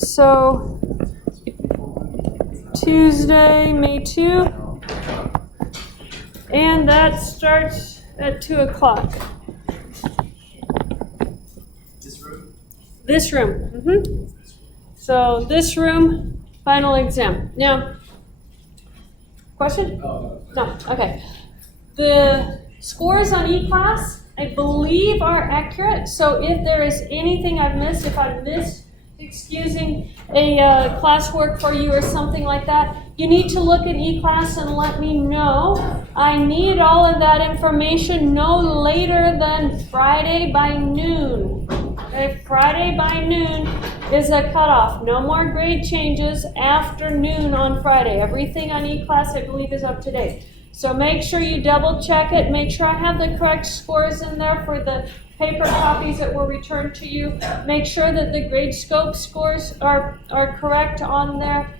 So Tuesday, May 2, and that starts at 2 o'clock. This room. So this room, final exam. Now, question? No. Okay. The scores on E-Class, I believe, are accurate. So if there is anything I've missed, if I've missed excusing a classwork for you or something like that, you need to look at E-Class and let me know. I need all of that information no later than Friday by noon. Okay, Friday by noon is a cutoff. No more grade changes after noon on Friday. Everything on E-Class, I believe, is up to date. So make sure you double check it. Make sure I have the correct scores in there for the paper copies that were returned to you. Make sure that the Gradescope scores are correct on there.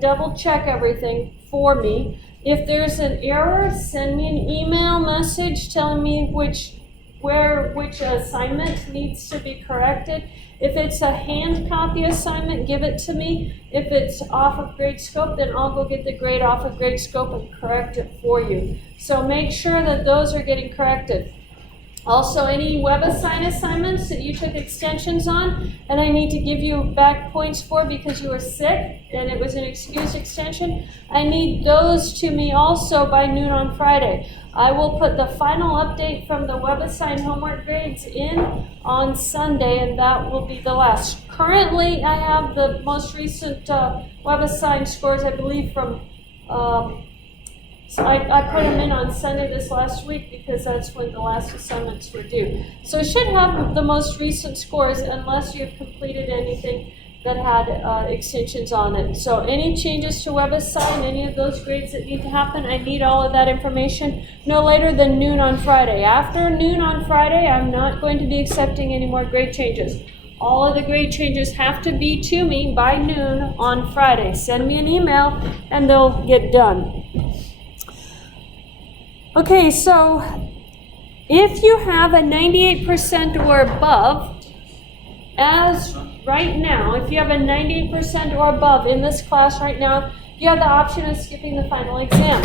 Double check everything for me. If there's an error, send me an email message telling me which assignment needs to be corrected. If it's a hand copy assignment, give it to me. If it's off of Gradescope, then I'll go get the grade off of Gradescope and correct it for you. So make sure that those are getting corrected. Also, any WebAssign assignments that you took extensions on, and I need to give you back points for because you were sick and it was an excused extension, I need those to me also by noon on Friday. I will put the final update from the WebAssign homework grades in on Sunday, and that will be the last. Currently, I have the most recent WebAssign scores, I believe, from so I put them in on Sunday this last week because that's when the last assignments were due. So it should have the most recent scores unless you've completed anything that had extensions on it. So any changes to WebAssign, any of those grades that need to happen, I need all of that information no later than noon on Friday. After noon on Friday, I'm not going to be accepting any more grade changes. All of the grade changes have to be to me by noon on Friday. Send me an email and they'll get done. Okay, so if you have a 98% or above, as right now, if you have a 98% or above in this class right now, you have the option of skipping the final exam.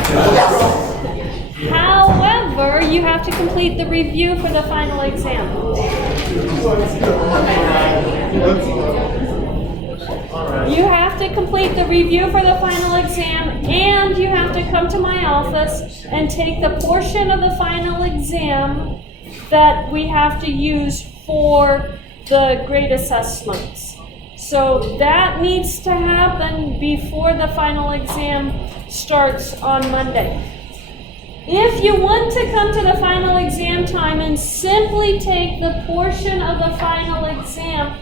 However, you have to complete the review for the final exam. You have to complete the review for the final exam, and you have to come to my office and take the portion of the final exam that we have to use for the grade assessments. So that needs to happen before the final exam starts on Monday. If you want to come to the final exam time and simply take the portion of the final exam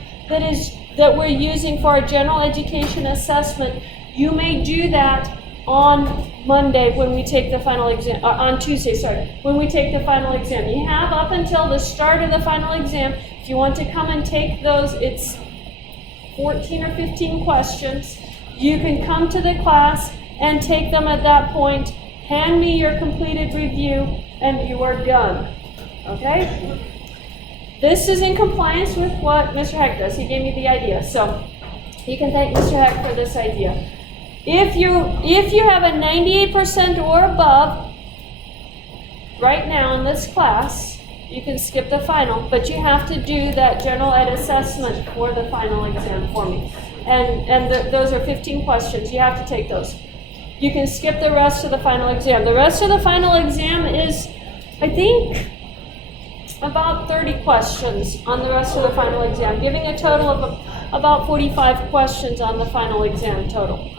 that we're using for our general education assessment, you may do that on Monday when we take the final exam, on Tuesday, when we take the final exam. You have up until the start of the final exam. If you want to come and take those, it's 14 or 15 questions. You can come to the class and take them at that point. Hand me your completed review and you are done. Okay? This is in compliance with what Mr. Heck does. He gave me the idea. So you can thank Mr. Heck for this idea. If you have a 98% or above right now in this class, you can skip the final, but you have to do that general ed assessment for the final exam for me. And those are 15 questions. You have to take those. You can skip the rest of the final exam. The rest of the final exam is, I think, about 30 questions on the rest of the final exam, giving a total of about 45 questions on the final exam total.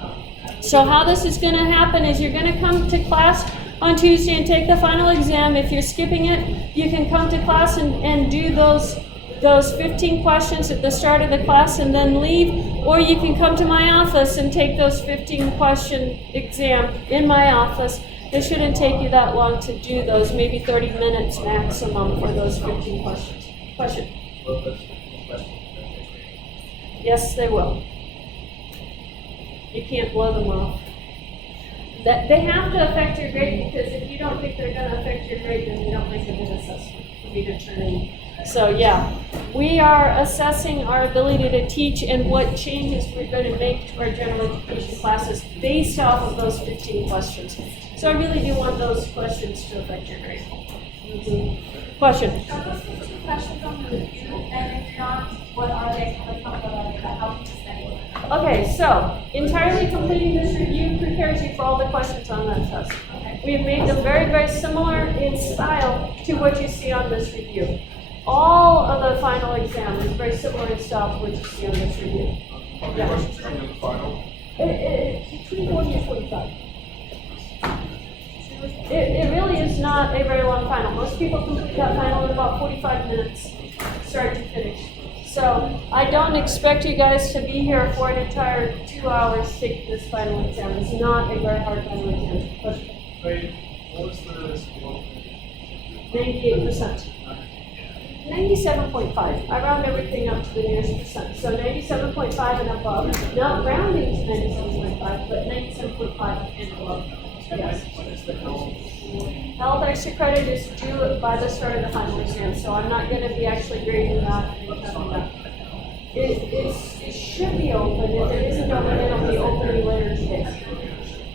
So how this is going to happen is you're going to come to class on Tuesday and take the final exam. If you're skipping it, you can come to class and do those 15 questions at the start of the class and then leave, or you can come to my office and take those 15 question exam in my office. It shouldn't take you that long to do those, maybe 30 minutes maximum for those 15 questions. Question? Yes, they will. You can't blow them off. They have to affect your grade, because if you don't think they're going to affect your grade, then you don't make a good assessment for me to turn in. So yeah, we are assessing our ability to teach and what changes we're going to make to our general education classes based off of those 15 questions. So I really do want those questions to affect your grade. Question? Are those 15 questions on the review? And if not, what are they? How can you study? Okay, so entirely completing this review prepares you for all the questions on that test. We have made them very, very similar in style to what you see on this review. All of the final exam is very similar in style to what you see on this review. How many questions come in the final? Between 40 and 45. It really is not a very long final. Most people complete that final in about 45 minutes, start to finish. So I don't expect you guys to be here for an entire 2 hours taking this final exam. It's not a very hard final exam. Question? Wait, what was the score? 98%. 97.5. I round everything up to the nearest percent. So 97.5 and above. Not rounding to 97.5, but 97.5 and above. Yes. Health extra credit is due by the start of the final exam, so I'm not going to be actually grading that and counting that. It should be open. If it isn't open, it'll be opening later today.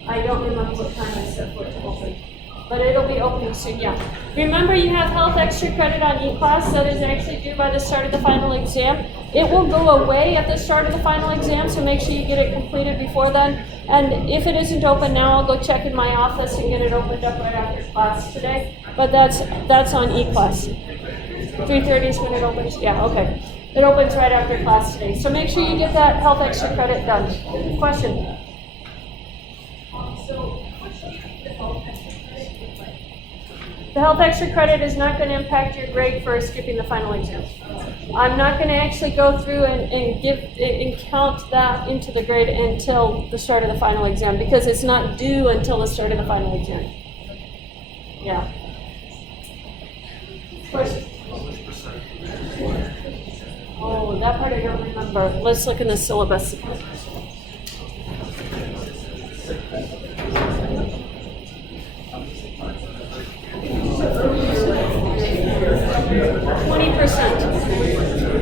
I don't remember what time I set for it to open, but it'll be opening soon, yeah. Remember, you have health extra credit on E-Class that is actually due by the start of the final exam. It will go away at the start of the final exam, so make sure you get it completed before then. And if it isn't open now, I'll go check in my office and get it opened up right after class today. But that's on E-Class. 3:30 is when it opens? Yeah, okay. It opens right after class today. So make sure you get that health extra credit done. Question? The health extra credit is not going to impact your grade for skipping the final exam. I'm not going to actually go through and count that into the grade until the start of the final exam because it's not due until the start of the final exam. Yeah. Question? Oh, that part I don't remember. Let's look in the syllabus.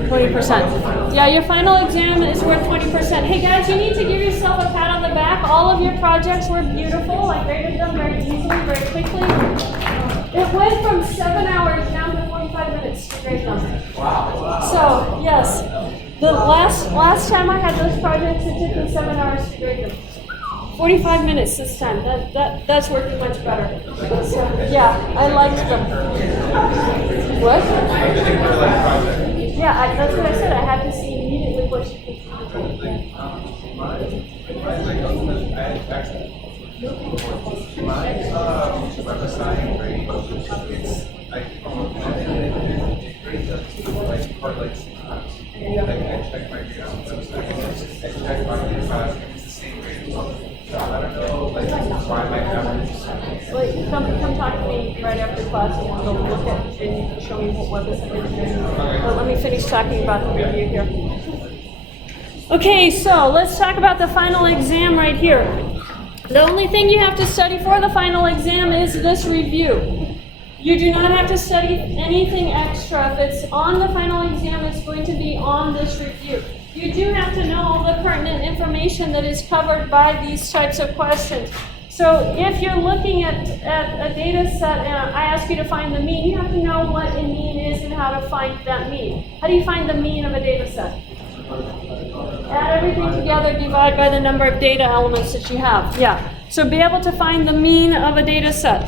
20%. Yeah, your final exam is worth 20%. Hey guys, you need to give yourself a pat on the back. All of your projects were beautiful. I graded them very easily, very quickly. It went from 7 hours down to 45 minutes to grade them. Wow. So, yes, the last time I had those projects, it took me 7 hours to grade them. 45 minutes this time. That's working much better. So, yeah, I liked them. What? Yeah, that's what I said. I had to see immediately what she could Well, come talk to me right after class and we'll look at and you can show me what website you're doing. But let me finish talking about the review here. Okay, so let's talk about the final exam right here. The only thing you have to study for the final exam is this review. You do not have to study anything extra. If it's on the final exam, it's going to be on this review. You do have to know all the pertinent information that is covered by these types of questions. So if you're looking at a data set and I ask you to find the mean, you have to know what a mean is and how to find that mean. How do you find the mean of a data set? Add everything together, divide by the number of data elements that you have. Yeah. So be able to find the mean of a data set.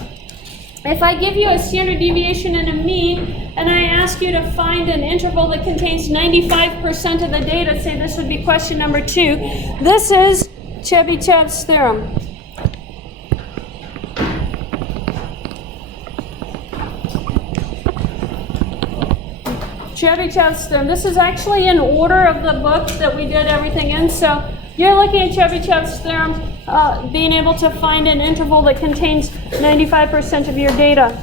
If I give you a standard deviation and a mean, and I ask you to find an interval that contains 95% of the data, say this would be question number 2. This is Chebyshev's theorem. Chebyshev's theorem. This is actually in order of the book that we did everything in. So you're looking at Chebyshev's theorem, being able to find an interval that contains 95% of your data.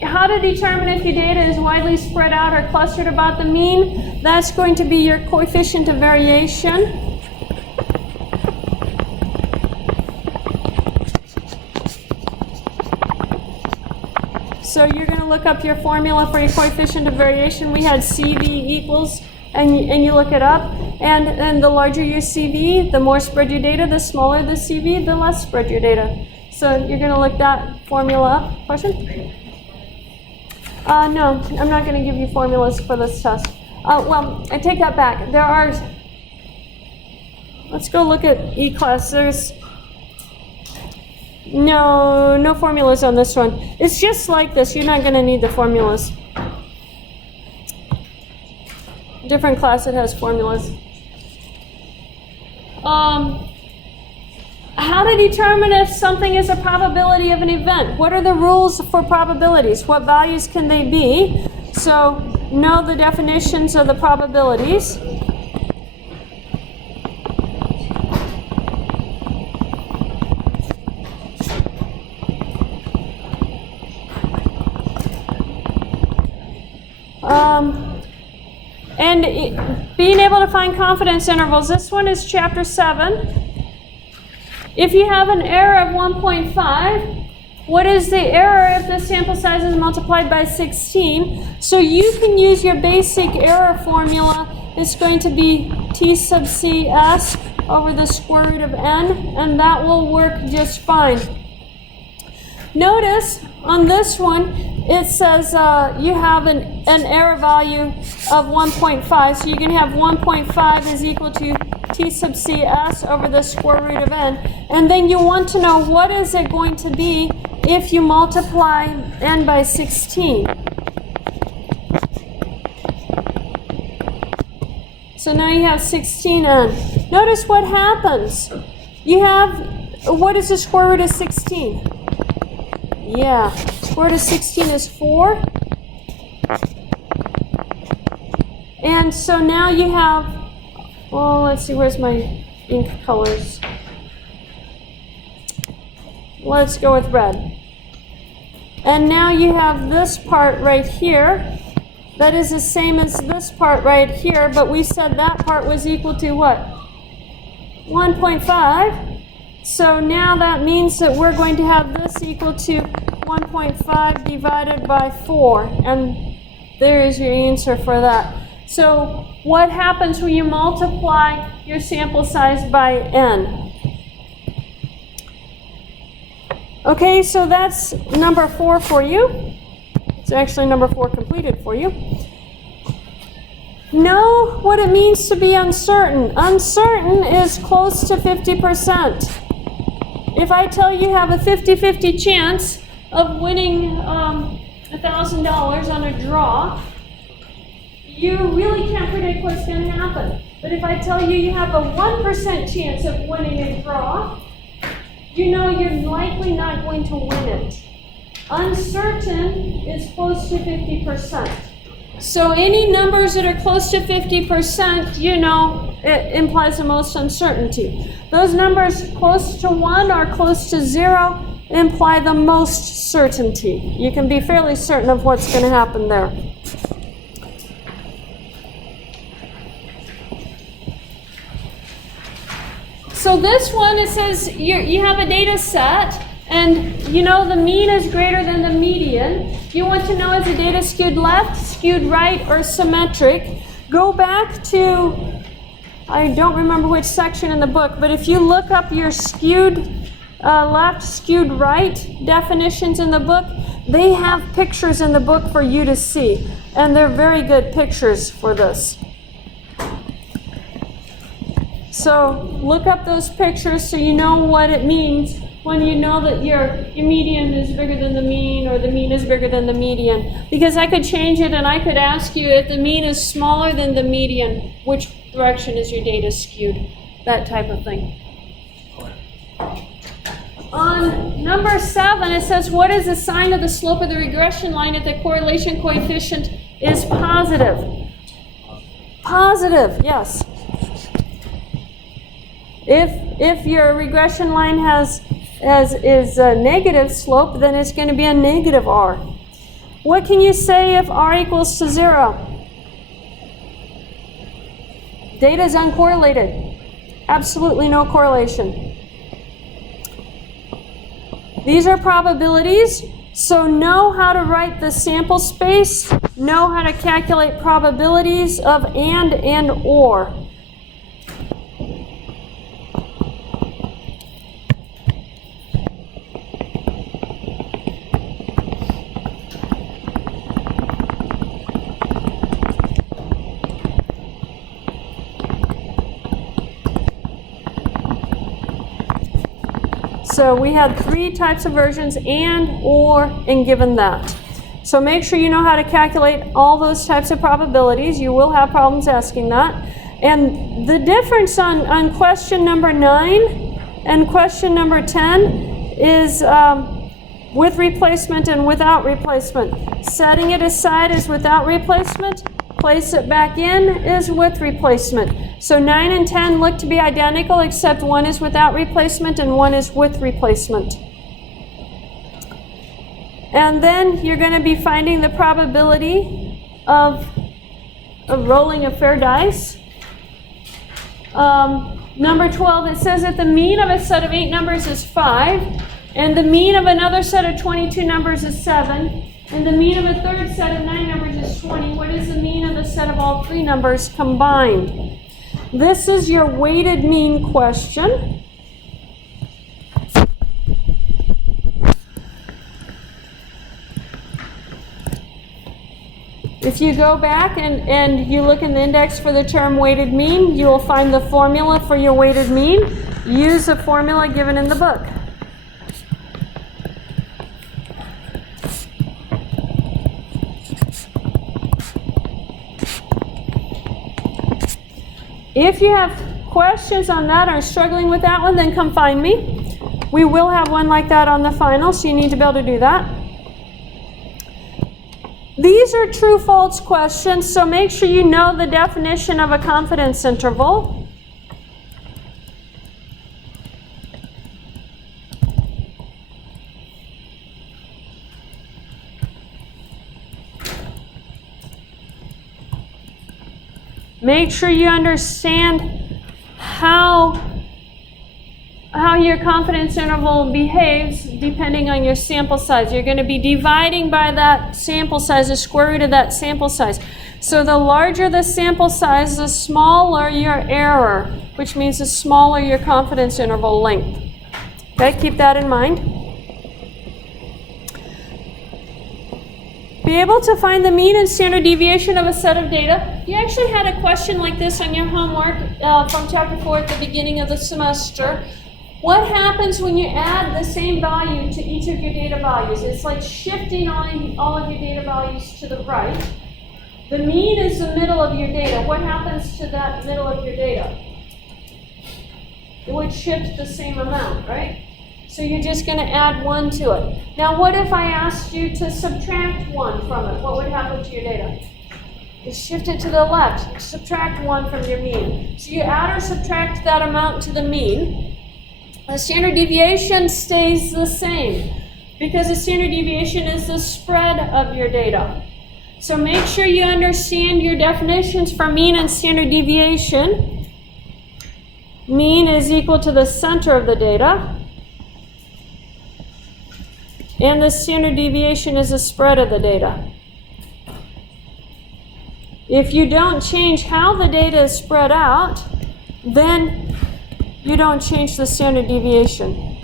How to determine if your data is widely spread out or clustered about the mean? That's going to be your coefficient of variation. So you're going to look up your formula for your coefficient of variation. We had CV equals, and you look it up. And the larger your CV, the more spread your data. The smaller the CV, the less spread your data. So you're going to look that formula up. Question? No, I'm not going to give you formulas for this test. Well, I take that back. There are. Let's go look at E-class. There's no formulas on this one. It's just like this. You're not going to need the formulas. Different class that has formulas. How to determine if something is a probability of an event? What are the rules for probabilities? What values can they be? So know the definitions of the probabilities. Being able to find confidence intervals. This one is chapter 7. If you have an error of 1.5, what is the error if the sample size is multiplied by 16? So you can use your basic error formula. It's going to be T sub C S over the square root of n, and that will work just fine. Notice on this one, it says you have an error value of 1.5. So you can have 1.5 is equal to T sub CS over the square root of n. And then you want to know what is it going to be if you multiply n by 16. So now you have 16n. Notice what happens. You have, what is the square root of 16? Yeah, square root of 16 is 4. And so now you have, well, let's see, where's my ink colors? Let's go with red. And now you have this part right here. That is the same as this part right here, but we said that part was equal to what? 1.5. So now that means that we're going to have this equal to 1.5 divided by 4. And there is your answer for that. So what happens when you multiply your sample size by n? Okay, so that's number 4 for you. It's actually number 4 completed for you. Know what it means to be uncertain. Uncertain is close to 50%. If I tell you have a 50-50 chance of winning $1,000 on a draw, you really can't predict what's going to happen. But if I tell you you have a 1% chance of winning a draw, you know you're likely not going to win it. Uncertain is close to 50%. So any numbers that are close to 50%, you know, it implies the most uncertainty. Those numbers close to 1 or close to 0 imply the most certainty. You can be fairly certain of what's going to happen there. So this one, it says you have a data set, and you know the mean is greater than the median. You want to know, is the data skewed left, skewed right, or symmetric? Go back to, I don't remember which section in the book, but if you look up your skewed left, skewed right definitions in the book, they have pictures in the book for you to see, and they're very good pictures for this. So look up those pictures so you know what it means when you know that your median is bigger than the mean, or the mean is bigger than the median. Because I could change it and I could ask you, if the mean is smaller than the median, which direction is your data skewed? That type of thing. On number 7, it says, what is the sign of the slope of the regression line if the correlation coefficient is positive? Positive, yes. If your regression line is a negative slope, then it's going to be a negative r. What can you say if r equals to 0? Data is uncorrelated. Absolutely no correlation. These are probabilities. So know how to write the sample space, know how to calculate probabilities of and or. So we had 3 types of versions, and, or, and given that. So make sure you know how to calculate all those types of probabilities. You will have problems asking that. And the difference on question number 9 and question number 10 is with replacement and without replacement. Setting it aside is without replacement. Place it back in is with replacement. So 9 and 10 look to be identical, except one is without replacement and one is with replacement. And then you're going to be finding the probability of rolling a fair dice. Number 12, it says that the mean of a set of 8 numbers is 5, and the mean of another set of 22 numbers is 7. And the mean of a third set of 9 numbers is 20. What is the mean of the set of all 3 numbers combined? This is your weighted mean question. If you go back and you look in the index for the term weighted mean, you will find the formula for your weighted mean. Use the formula given in the book. If you have questions on that or are struggling with that one, then come find me. We will have one like that on the final, so you need to be able to do that. These are true-false questions, so make sure you know the definition of a confidence interval. Make sure you understand how your confidence interval behaves depending on your sample size. You're going to be dividing by that sample size, the square root of that sample size. So the larger the sample size, the smaller your error, which means the smaller your confidence interval length. Okay, keep that in mind. Be able to find the mean and standard deviation of a set of data. You actually had a question like this on your homework from chapter 4 at the beginning of the semester. What happens when you add the same value to each of your data values? It's like shifting all of your data values to the right. The mean is the middle of your data. What happens to that middle of your data? It would shift the same amount, right? So you're just going to add 1 to it. Now what if I asked you to subtract 1 from it? What would happen to your data? You shift it to the left. Subtract 1 from your mean. So you add or subtract that amount to the mean. The standard deviation stays the same because the standard deviation is the spread of your data. So make sure you understand your definitions for mean and standard deviation. Mean is equal to the center of the data. And the standard deviation is the spread of the data. If you don't change how the data is spread out, then you don't change the standard deviation.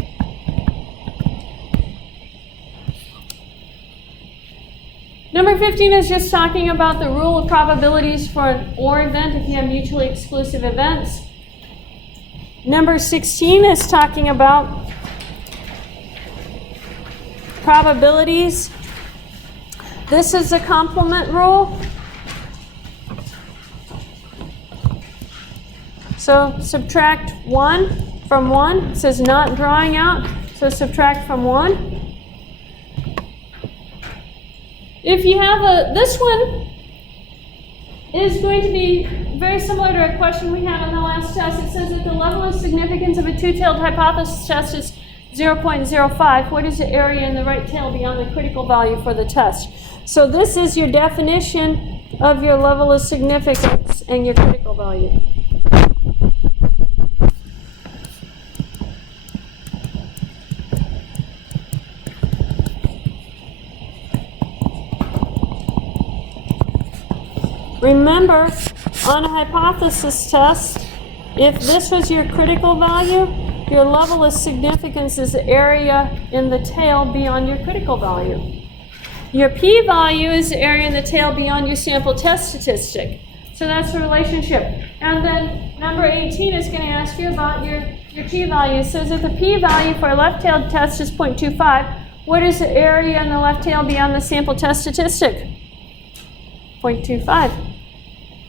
Number 15 is just talking about the rule of probabilities for an OR event if you have mutually exclusive events. Number 16 is talking about probabilities. This is the complement rule. So subtract 1 from 1. It says not drawing out, so subtract from 1. If you have this one is going to be very similar to a question we had on the last test. It says that the level of significance of a two-tailed hypothesis test is 0.05. What is the area in the right tail beyond the critical value for the test? So this is your definition of your level of significance and your critical value. Remember, on a hypothesis test, if this was your critical value, your level of significance is the area in the tail beyond your critical value. Your p-value is the area in the tail beyond your sample test statistic. So that's the relationship. And then number 18 is going to ask you about your p-value. It says if the p-value for a left-tailed test is 0.25, what is the area in the left tail beyond the sample test statistic? 0.25.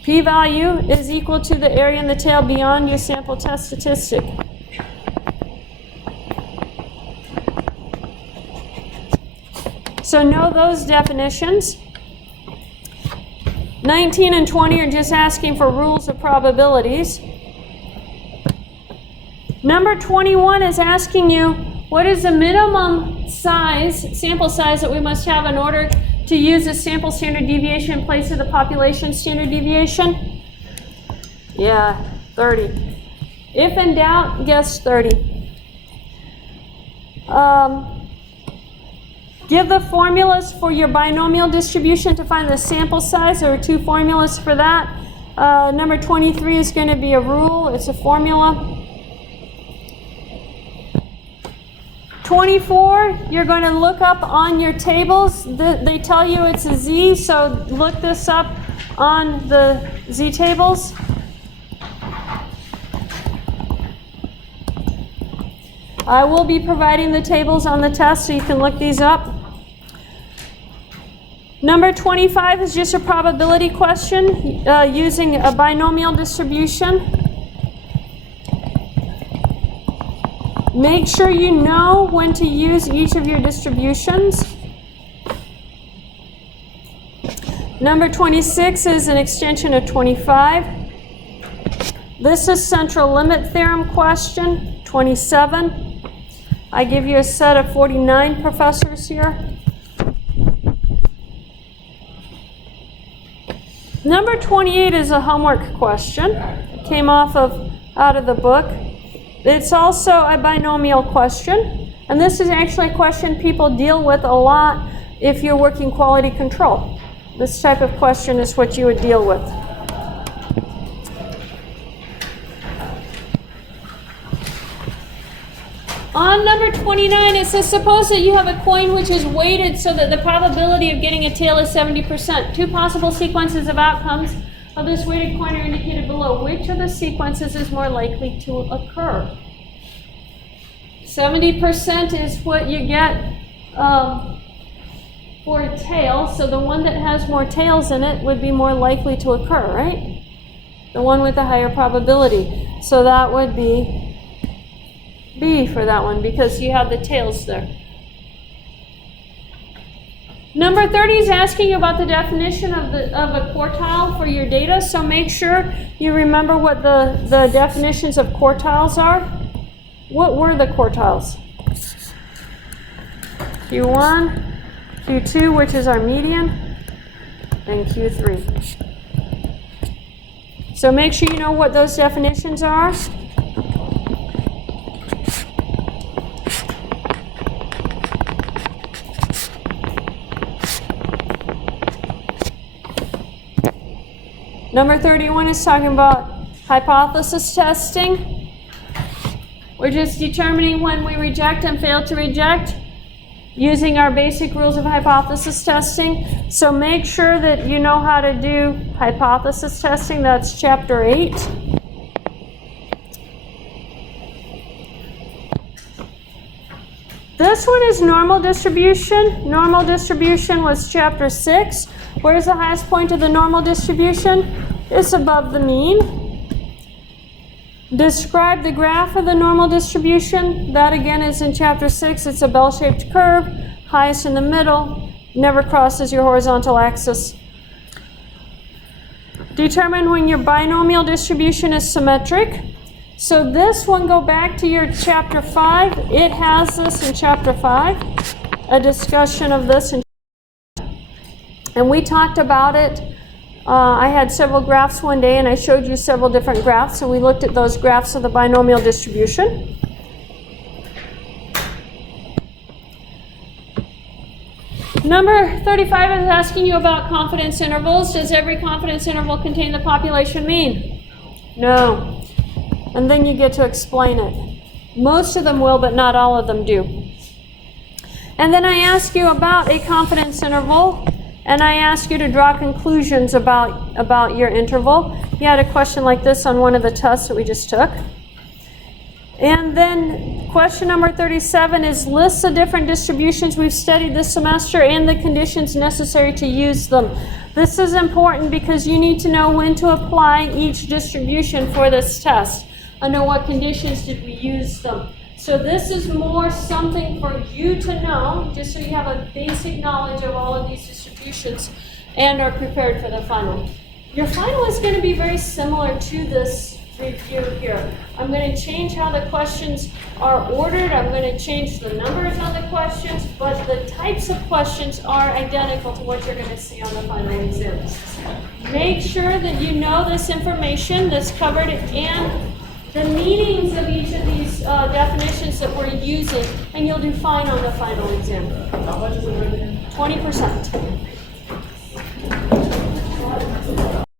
P-value is equal to the area in the tail beyond your sample test statistic. So know those definitions. 19 and 20 are just asking for rules of probabilities. Number 21 is asking you, what is the minimum size, sample size that we must have in order to use a sample standard deviation in place of the population standard deviation? Yeah, 30. If in doubt, guess 30. Give the formulas for your binomial distribution to find the sample size. There are two formulas for that. Number 23 is going to be a rule. It's a formula. 24, you're going to look up on your tables. They tell you it's a Z, so look this up on the Z tables. I will be providing the tables on the test so you can look these up. Number 25 is just a probability question using a binomial distribution. Make sure you know when to use each of your distributions. Number 26 is an extension of 25. This is central limit theorem question, 27. I give you a set of 49 professors here. Number 28 is a homework question. It came out of the book. It's also a binomial question, and this is actually a question people deal with a lot if you're working quality control. This type of question is what you would deal with. On number 29, it says, suppose that you have a coin which is weighted so that the probability of getting a tail is 70%. Two possible sequences of outcomes of this weighted coin are indicated below. Which of the sequences is more likely to occur? 70% is what you get for a tail, so the one that has more tails in it would be more likely to occur, right? The one with the higher probability. So that would be B for that one because you have the tails there. Number 30 is asking about the definition of a quartile for your data, so make sure you remember what the definitions of quartiles are. What were the quartiles? Q1, Q2, which is our median, and Q3. So make sure you know what those definitions are. Number 31 is talking about hypothesis testing. We're just determining when we reject and fail to reject using our basic rules of hypothesis testing. So make sure that you know how to do hypothesis testing. That's chapter 8. This one is normal distribution. Normal distribution was chapter 6. Where's the highest point of the normal distribution? It's above the mean. Describe the graph of the normal distribution. That again is in chapter 6. It's a bell-shaped curve, highest in the middle, never crosses your horizontal axis. Determine when your binomial distribution is symmetric. So this one, go back to your chapter 5. It has this in chapter 5, a discussion of this and we talked about it. I had several graphs one day and I showed you several different graphs, and we looked at those graphs of the binomial distribution. Number 35 is asking you about confidence intervals. Does every confidence interval contain the population mean? No. And then you get to explain it. Most of them will, but not all of them do. And then I ask you about a confidence interval, and I ask you to draw conclusions about your interval. You had a question like this on one of the tests that we just took. And then question number 37 is lists the different distributions we've studied this semester and the conditions necessary to use them. This is important because you need to know when to apply each distribution for this test. Under what conditions did we use them? So this is more something for you to know, just so you have a basic knowledge of all of these distributions and are prepared for the final. Your final is going to be very similar to this review here. I'm going to change how the questions are ordered. I'm going to change the numbers on the questions, but the types of questions are identical to what you're going to see on the final exam. Make sure that you know this information that's covered and the meanings of each of these definitions that we're using, and you'll do fine on the final exam. How much is it right again? 20%.